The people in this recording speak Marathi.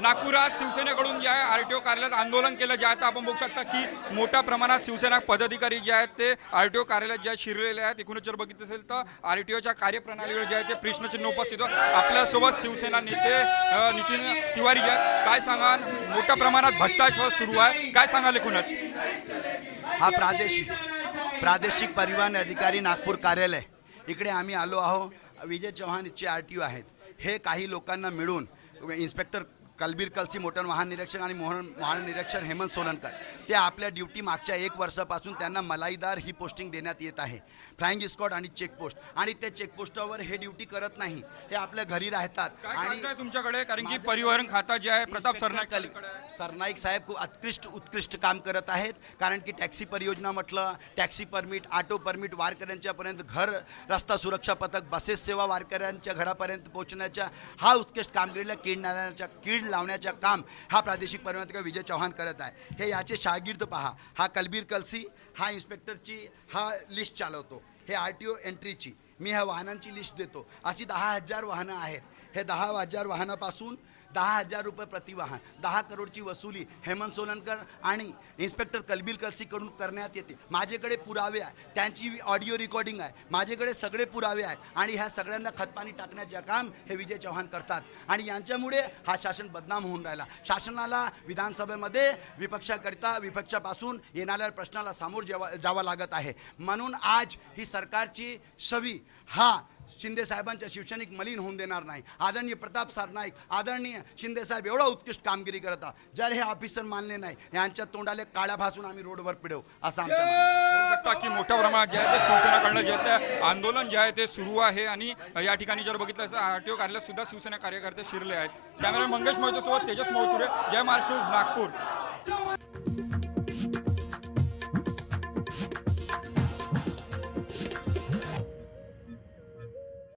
नागपुरात शिवसेनेकडून जे आहे आरटीओ कार्यालयात आंदोलन केलं जे आहे, तर आपण बघू शकता की मोठ्या प्रमाणात शिवसेना पदाधिकारी जे आहेत ते आरटीओ कार्यालयात जे शिरलेले आहेत. एकूणच जर बघितलं असेल तर आरटीओच्या कार्यप्रणालीवर जे आहे ते प्रश्नचिन्ह उपस्थित होतं. आपल्यासोबत शिवसेना नेते नितीन तिवारी जे आहेत, काय सांगाल? मोठ्या प्रमाणात भ्रष्टाचार सुरू आहे, काय सांगाल एकूणच? हा प्रादेशिक परिवहन अधिकारी नागपूर कार्यालय इकडे आम्ही आलो आहो. विजय चव्हाण चे आरटीओ आहेत. हे काही लोकांना मिळून इन्स्पेक्टर कलबीर कलसी मोटर वाहन निरीक्षक आणि वाहन निरीक्षक हेमंत सोलनकर ते आपल्या ड्युटी मागच्या 1 वर्षापासून त्यांना मलाईदार ही पोस्टिंग देण्यात येत आहे. फ्लाइंग स्क्वॉड आणि चेकपोस्ट, आणि त्या चेकपोस्टवर हे ड्युटी करत नाही, हे आपल्या घरी राहतात. आणि तुमच्याकडे कारण की परिवहन खाता जे आहे प्रताप सरनाईक साहेब खूप उत्कृष्ट काम करत आहेत. कारण की टॅक्सी परियोजना म्हटलं, टॅक्सी परमिट, ऑटो परमिट, वारकऱ्यांच्यापर्यंत घर रस्ता सुरक्षा पथक, बसेस सेवा वारकऱ्यांच्या घरापर्यंत पोहोचण्याच्या हा उत्कृष्ट कामगिरीला कीड लावण्याचं काम हा प्रादेशिक परिवहन अधिकारी विजय चव्हाण करत आहे. हे याचे शागिर्द पहा. हा कलबीर कलसी, हा इन्स्पेक्टरची हा लिस्ट चालवतो. हे आरटीओ एंट्रीची, मी ह्या वाहनांची लिस्ट देतो. अशी 10,000 वाहनं आहेत. हे 10,000 वाहनापासून 10,000 रुपये प्रति वाहन, 10 करोडची वसुली हेमंत सोलनकर आणि इन्स्पेक्टर कलबीर कलसीकडून करण्यात येते. माझ्याकडे पुरावे आहे, त्यांची ऑडिओ रेकॉर्डिंग आहे, माझ्याकडे सगळे पुरावे आहेत. आणि ह्या सगळ्यांना खतपाणी टाकण्याचे काम हे विजय चव्हाण करतात. आणि यांच्यामुळे हा शासन बदनाम होऊन राहिला. शासनाला विधानसभेमध्ये विपक्षापासून येणाऱ्या प्रश्नाला सामोर जावं लागत आहे. म्हणून आज ही सरकारची छवी हा शिंदे साहेबांच्या शिवसैनिक मलिन होऊन देणार नाही. आदरणीय प्रताप सरनाईक, आदरणीय शिंदे साहेब एवढा उत्कृष्ट कामगिरी करतात. जर हे ऑफिसर मानले नाही, यांच्या तोंडाले काळ्या भासून आम्ही रोडवर पिढवू असं आमच्या बघू शकता की मोठ्या प्रमाणात जे आहे ते शिवसेनाकडनं जे आहे ते आंदोलन जे आहे ते सुरू आहे. आणि या ठिकाणी जर बघितलं तर आरटीओ कार्यालयात सुद्धा शिवसेना कार्यकर्ते शिरले आहेत. कॅमेरा मंगेश मोहिते सोबत तेजस मोहतुरे, जय महाराष्ट्र न्यूज, नागपूर.